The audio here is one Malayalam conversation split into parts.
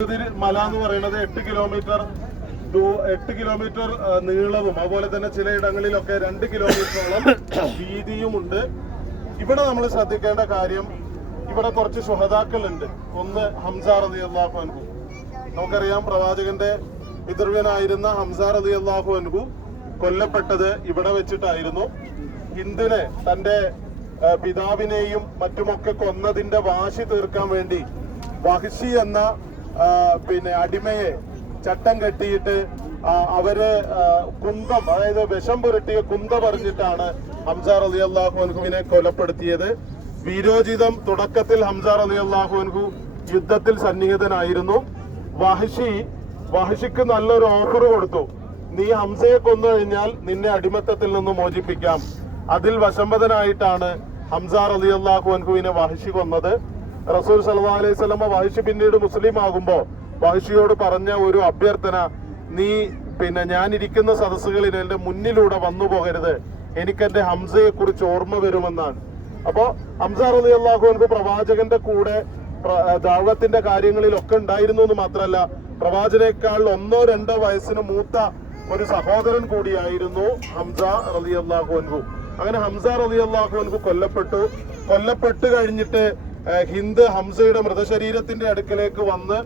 മല എന്ന് പറയുന്നത് 8 കിലോമീറ്റർ നീളവും അതുപോലെ തന്നെ ചിലയിടങ്ങളിലൊക്കെ 2 കിലോമീറ്ററോളം വീതിയുമുണ്ട്. ഇവിടെ നമ്മൾ ശ്രദ്ധിക്കേണ്ട കാര്യം, ഇവിടെ കുറച്ച് ശുഹദാക്കളുണ്ട്. ഒന്ന് ഹംസ റളിയല്ലാഹു അൻഹു. നമുക്കറിയാം, പ്രവാചകന്റെ പിതൃവ്യനായിരുന്ന ഹംസ റളിയല്ലാഹു അൻഹു കൊല്ലപ്പെട്ടത് ഇവിടെ വെച്ചിട്ടായിരുന്നു. ഹിന്ദിനെ, തന്റെ പിതാവിനെയും മറ്റുമൊക്കെ കൊന്നതിന്റെ വാശി തീർക്കാൻ വേണ്ടി വഹ്ശി എന്ന അടിമയെ ചട്ടം കെട്ടിയിട്ട് അവര് കുന്തം, അതായത് വിഷം പുരട്ടിയ കുന്ത പറിച്ചിട്ടാണ് ഹംസ റളിയല്ലാഹു അൻഹുവിനെ കൊലപ്പെടുത്തിയത്. വീരോചിതം തുടക്കത്തിൽ ഹംസ റളിയല്ലാഹു അൻഹു യുദ്ധത്തിൽ സന്നിഹിതനായിരുന്നു. വഹ്ശിക്ക് നല്ലൊരു ഓഫർ കൊടുത്തു. നീ ഹംസയെ കൊന്നു കഴിഞ്ഞാൽ നിന്നെ അടിമത്തത്തിൽ നിന്ന് മോചിപ്പിക്കാം. അതിൽ വശംവദനായിട്ടാണ് ഹംസ റളിയല്ലാഹു അൻഹുവിനെ വഹ്ശി കൊന്നത്. റസൂൽ സല്ലല്ലാഹു അലൈഹി വസല്ലം വഹ്ശി പിന്നീട് മുസ്ലിം ആകുമ്പോൾ വഹ്ശിയോട് പറഞ്ഞ ഒരു അഭ്യർത്ഥന, നീ ഞാനിരിക്കുന്ന സദസ്സുകളിൽ എന്റെ മുന്നിലൂടെ വന്നു പോകരുത്, എനിക്കെന്റെ ഹംസയെ കുറിച്ച് ഓർമ്മ വരുമെന്നാണ്. അപ്പോ ഹംസ റളിയല്ലാഹു അൻഹു പ്രവാചകന്റെ കൂടെ ദഅവത്തിന്റെ കാര്യങ്ങളിലൊക്കെ ഉണ്ടായിരുന്നു എന്ന് മാത്രമല്ല, പ്രവാചകനേക്കാൾ 1-2 വയസ്സിന് മൂത്ത ഒരു സഹോദരൻ കൂടിയായിരുന്നു ഹംസ റളിയല്ലാഹു അൻഹു. അങ്ങനെ ഹംസ റളിയല്ലാഹു അൻഹു കൊല്ലപ്പെട്ട് കഴിഞ്ഞിട്ട് ഹിന്ദ് ഹംസയുടെ മൃതശരീരത്തിന്റെ അടുക്കലേക്ക് വന്ന്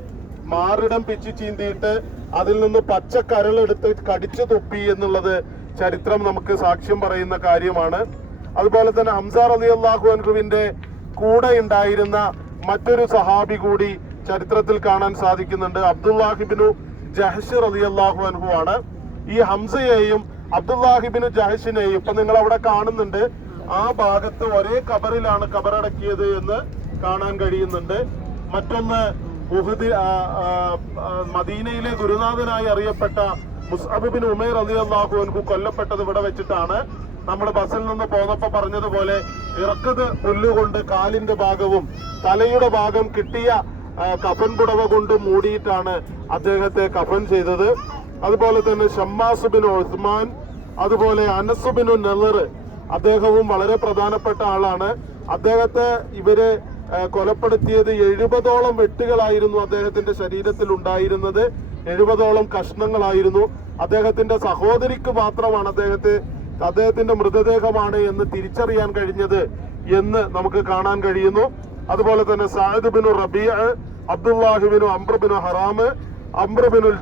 മാറിടം പിച്ചു ചീന്തിയിട്ട് അതിൽ നിന്ന് പച്ചക്കരളെടുത്ത് കടിച്ചു തുപ്പി എന്നുള്ളത് ചരിത്രം നമുക്ക് സാക്ഷ്യം പറയുന്ന കാര്യമാണ്. അതുപോലെ തന്നെ ഹംസ റളിയല്ലാഹു അൻഹുവിന്റെ കൂടെ ഉണ്ടായിരുന്ന മറ്റൊരു സഹാബി കൂടി ചരിത്രത്തിൽ കാണാൻ സാധിക്കുന്നുണ്ട്. അബ്ദുല്ലാഹിബ്നു ജഹ്ഷ് റളിയല്ലാഹു അൻഹു ആണ്. ഈ ഹംസയെയും അബ്ദുല്ലാഹിബ്നു ജഹ്ഷിനെയും ഇപ്പൊ നിങ്ങൾ അവിടെ കാണുന്നുണ്ട്, ആ ഭാഗത്ത് ഒരേ ഖബറിലാണ് ഖബറടക്കിയത് എന്ന് കാണാൻ കഴിയുന്നുണ്ട്. മറ്റൊന്ന് മദീനയിലെ ഗുരുനാഥനായി അറിയപ്പെട്ട മുസ്അബ് ബിൻ ഉമൈർ റളിയല്ലാഹു അൻഹു കൊല്ലപ്പെട്ടത് ഇവിടെ വെച്ചിട്ടാണ്. നമ്മൾ ബസ്സിൽ നിന്ന് പോന്നപ്പോ പറഞ്ഞതുപോലെ ഇറക്കത് പുല്ലുകൊണ്ട് കാലിന്റെ ഭാഗവും തലയുടെ ഭാഗം കിട്ടിയ കഫൻ പുടവ കൊണ്ട് മൂടിയിട്ടാണ് അദ്ദേഹത്തെ കഫൻ ചെയ്തത്. അതുപോലെ തന്നെ ഷമ്മാസ് ബിൻ ഉസ്മാൻ, അതുപോലെ അനസ് ബിൻ നളർ, അദ്ദേഹവും വളരെ പ്രധാനപ്പെട്ട ആളാണ്. അദ്ദേഹത്തെ ഇവര് കൊലപ്പെടുത്തിയത് 70ഓളം വെട്ടുകളായിരുന്നു അദ്ദേഹത്തിന്റെ ശരീരത്തിൽ ഉണ്ടായിരുന്നത്. 70ഓളം കഷ്ണങ്ങളായിരുന്നു. അദ്ദേഹത്തിന്റെ സഹോദരിക്ക് മാത്രമാണ് അദ്ദേഹത്തിന്റെ മൃതദേഹമാണ് എന്ന് തിരിച്ചറിയാൻ കഴിഞ്ഞത് എന്ന് നമുക്ക് കാണാൻ കഴിയുന്നു. അതുപോലെ തന്നെ Saad bin Rabi, Abdullahi bin Amr bin Haram, Amr ബിനുൽ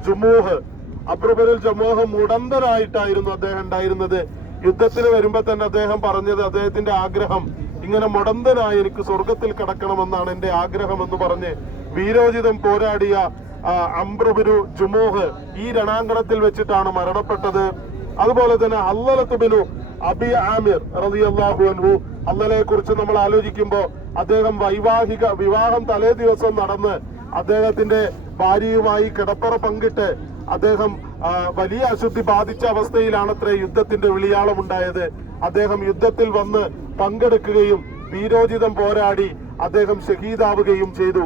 ജമൂഹ് മുടന്തനായിട്ടായിരുന്നു അദ്ദേഹം ഉണ്ടായിരുന്നത്. യുദ്ധത്തിന് വരുമ്പോ തന്നെ അദ്ദേഹം പറഞ്ഞത്, അദ്ദേഹത്തിന്റെ ആഗ്രഹം, ഇങ്ങനെ മുടന്തനായി എനിക്ക് സ്വർഗത്തിൽ കടക്കണമെന്നാണ് എന്റെ ആഗ്രഹം എന്ന് പറഞ്ഞ് വീരോചിതം പോരാടിയ അംർ ബിനു ജുമൂഹ് ഈ രണാങ്കണത്തിൽ വെച്ചിട്ടാണ് മരണപ്പെട്ടത്. അതുപോലെ തന്നെ ഹല്ലലത്ത് ബിനു അബി ആമിർ റളിയല്ലാഹു അൻഹു, ഹല്ലലയെ കുറിച്ച് നമ്മൾ ആലോചിക്കുമ്പോൾ അദ്ദേഹം വിവാഹം തലേ ദിവസം നടന്ന് അദ്ദേഹത്തിന്റെ ഭാര്യയുമായി കിടപ്പറ പങ്കിട്ട് അദ്ദേഹം വലിയ അശുദ്ധി ബാധിച്ച അവസ്ഥയിലാണത്രേ യുദ്ധത്തിന്റെ വിളിയാളം ഉണ്ടായത്. അദ്ദേഹം യുദ്ധത്തിൽ വന്ന് പങ്കെടുക്കുകയും വീരോചിതം പോരാടി അദ്ദേഹം ഷഹീദാവുകയും ചെയ്തു.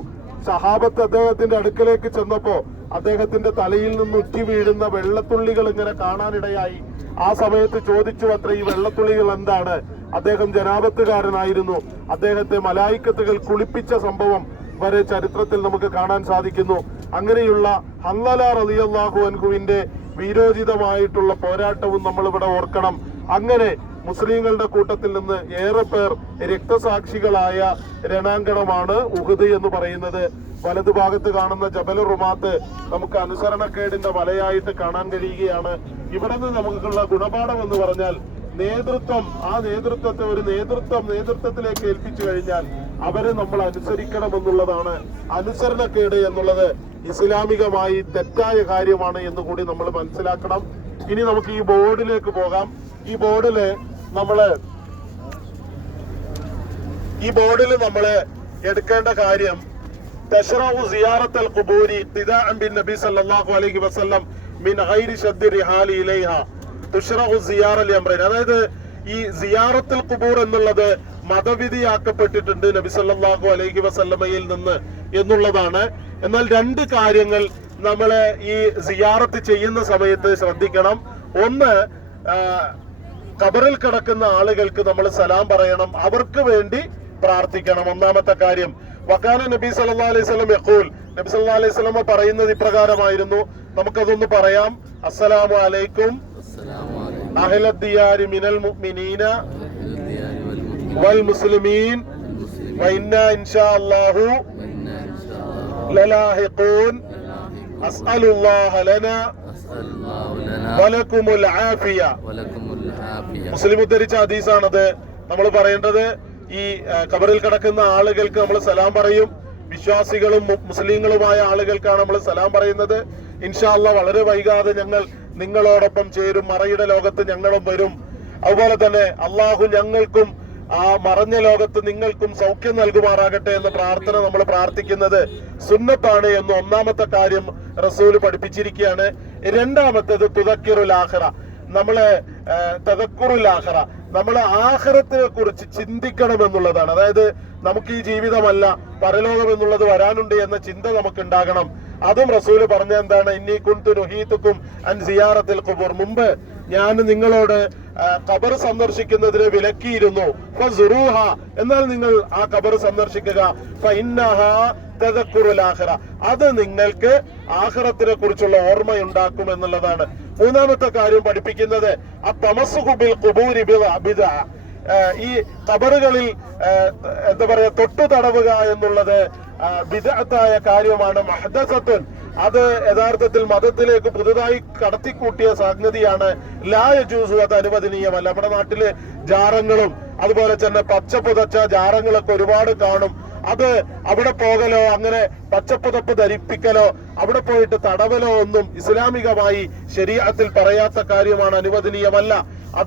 സഹാബത്ത് അദ്ദേഹത്തിന്റെ അടുക്കലേക്ക് ചെന്നപ്പോ അദ്ദേഹത്തിന്റെ തലയിൽ നിന്ന് ഉറ്റി വീഴുന്ന വെള്ളത്തുള്ളികൾ ഇങ്ങനെ കാണാനിടയായി. ആ സമയത്ത് ചോദിച്ചു അത്ര, ഈ വെള്ളത്തുള്ളികൾ എന്താണ്? അദ്ദേഹം ജനാബത്തുകാരനായിരുന്നു. അദ്ദേഹത്തെ മലായിക്കത്തുകൾ കുളിപ്പിച്ച സംഭവം വരെ ചരിത്രത്തിൽ നമുക്ക് കാണാൻ സാധിക്കുന്നു. അങ്ങനെയുള്ള ഹല്ലല റളിയല്ലാഹു അൻഹുവിന്റെ വീരോചിതമായിട്ടുള്ള പോരാട്ടവും നമ്മളിവിടെ ഓർക്കണം. അങ്ങനെ മുസ്ലിങ്ങളുടെ കൂട്ടത്തിൽ നിന്ന് ഏറെ പേർ രക്തസാക്ഷികളായ രണാങ്കണമാണ് ഉഹദ് എന്ന് പറയുന്നത്. വലതുഭാഗത്ത് കാണുന്ന ജബൽ റുമാത്ത് നമുക്ക് അനുസരണക്കേടിന്റെ മലയായിട്ട് കാണാൻ കഴിയുകയാണ്. ഇവിടെ നിന്ന് നമുക്കുള്ള ഗുണപാഠം എന്ന് പറഞ്ഞാൽ, നേതൃത്വം, ആ നേതൃത്വത്തെ ഒരു നേതൃത്വത്തിലേക്ക് ഏൽപ്പിച്ചു കഴിഞ്ഞാൽ അവരെ നമ്മൾ അനുസരിക്കണമെന്നുള്ളതാണ്. അനുസരണക്കേട് എന്നുള്ളത് ഇസ്ലാമികമായി തെറ്റായ കാര്യമാണ് എന്ന് കൂടി നമ്മൾ മനസ്സിലാക്കണം. ഇനി നമുക്ക് ഈ ബോർഡിലേക്ക് പോകാം. ഈ ബോർഡില് നമ്മള് എടുക്കേണ്ട കാര്യം, തശ്റഉ സിയാറത്തുൽ ഖുബൂരി ഇഖ്തിദാഅൻ ബിൻ നബി സല്ലല്ലാഹു അലൈഹി വസല്ലം മിൻ ഗൈരി ശദ്ദി റിഹാലി ഇലൈഹാ തുശ്റഉ സിയാറ ലിഅംറൈൻ. അതായത് ഈ സിയാറത്തുൽ ഖുബൂർ എന്നുള്ളത് മതവിധിയാക്കപ്പെട്ടിട്ടുണ്ട് നബി സല്ലല്ലാഹു അലൈഹി വസല്ലമയിൽ നിന്ന് എന്നുള്ളതാണ്. എന്നാൽ 2 കാര്യങ്ങൾ നമ്മള് ഈ സിയാറത്ത് ചെയ്യുന്ന സമയത്ത് ശ്രദ്ധിക്കണം. ഒന്ന്, ഖബറിൽ കിടക്കുന്ന ആളുകൾക്ക് നമ്മൾ സലാം പറയണം, അവർക്ക് വേണ്ടി പ്രാർത്ഥിക്കണം. ഒന്നാമത്തെ കാര്യം, വകാന നബി സല്ലല്ലാഹു അലൈഹി വസല്ലം യഖൂൽ നബി സല്ലല്ലാഹു അലൈഹി വസല്ലം പറയുന്നത് ഇപ്രകാരമായിരുന്നു. നമുക്കതൊന്ന് പറയാം. അസ്സലാമു അലൈക്കും അഹ്ലദ് ദിയാരി മിനൽ മുഅ്മിനീന വൽ മുസ്ലിമീൻ വഇന്നാ ഇൻഷാ അല്ലാഹു ലലാഹിഖൂൻ അസ്അലുല്ലാഹ ലനാ വലക്കുമുൽ ആഫിയ. മുസ്ലിം ഉദ്ധരിച്ച ഹദീസാണത്. നമ്മൾ പറയേണ്ടത് ഈ ഖബറിൽ കിടക്കുന്ന ആളുകൾക്ക് നമ്മൾ സലാം പറയും. വിശ്വാസികളും മുസ്ലിങ്ങളുമായ ആളുകൾക്കാണ് നമ്മൾ സലാം പറയുന്നത്. ഇൻഷാ അല്ലാഹ് വളരെ വൈകാതെ ഞങ്ങൾ നിങ്ങളോടൊപ്പം ചേരും, മറയുടെ ലോകത്ത് ഞങ്ങളും വരും. അതുപോലെ തന്നെ അള്ളാഹു ഞങ്ങൾക്കും ആ മറഞ്ഞ ലോകത്ത് നിങ്ങൾക്കും സൗഖ്യം നൽകുമാറാകട്ടെ എന്ന പ്രാർത്ഥന നമ്മൾ പ്രാർത്ഥിക്കുന്നത് സുന്നത്താണ് എന്ന് ഒന്നാമത്തെ കാര്യം റസൂല് പഠിപ്പിച്ചിരിക്കുകയാണ്. രണ്ടാമത്തേത് തുദക്കിറുൽ ആഖിറ, നമ്മളെ തദക്കുറുൽ ആഖിറ, നമ്മൾ ആഖിറത്തിനെ കുറിച്ച് ചിന്തിക്കണം എന്നുള്ളതാണ്. അതായത് നമുക്ക് ഈ ജീവിതമല്ല, പരലോകം എന്നുള്ളത് വരാനുണ്ട് എന്ന ചിന്ത നമുക്ക് ഉണ്ടാകണം. അതും റസൂല് പറഞ്ഞ എന്താണ്, ഇന്നി കുൻതു നുഹീതുക്കും അൻ സിയാറത്തിൽ ഖുബൂർ, മുമ്പ് ഞാൻ നിങ്ങളോട് ഖബർ സന്ദർശിക്കുന്നതിന് വിലക്കിയിരുന്നു. ഫസുറൂഹ, എന്നാൽ നിങ്ങൾ ആ ഖബർ സന്ദർശിക്കുക. ഫഇന്നഹാ തദക്കുറുൽ ആഖിറ, അത് നിങ്ങൾക്ക് ആഖിറത്തിനെ കുറിച്ചുള്ള ഓർമ്മയുണ്ടാക്കും എന്നുള്ളതാണ്. മൂന്നാമത്തെ കാര്യം പഠിപ്പിക്കുന്നത് അത്തമസ്സുഖു ബിൽ ഖുബൂരി ബിദ്അ, ഈ ഖബറുകളിൽ എന്താ പറയാ തൊട്ടു തടവുക എന്നുള്ളത് ബിദ്അത്തായ കാര്യമാണ്. മഹ്ദസത്തുൻ, അത് യഥാർത്ഥത്തിൽ മതത്തിലേക്ക് പുതുതായി കടത്തിക്കൂട്ടിയ സംഗതിയാണ്. ലാ യജൂസു, അത് അനുവദനീയമല്ല. നമ്മുടെ നാട്ടില് ജാറങ്ങളും അതുപോലെ തന്നെ പച്ചപ്പുതച്ച ജാറങ്ങളൊക്കെ ഒരുപാട് കാണും. അത് അവിടെ പോകലോ അങ്ങനെ പച്ചപ്പുതപ്പ് ധരിപ്പിക്കലോ അവിടെ പോയിട്ട് തടവലോ ഒന്നും ഇസ്ലാമികമായി ശരീഅത്തിൽ പറയാത്ത കാര്യമാണ്, അനുവദനീയമല്ല.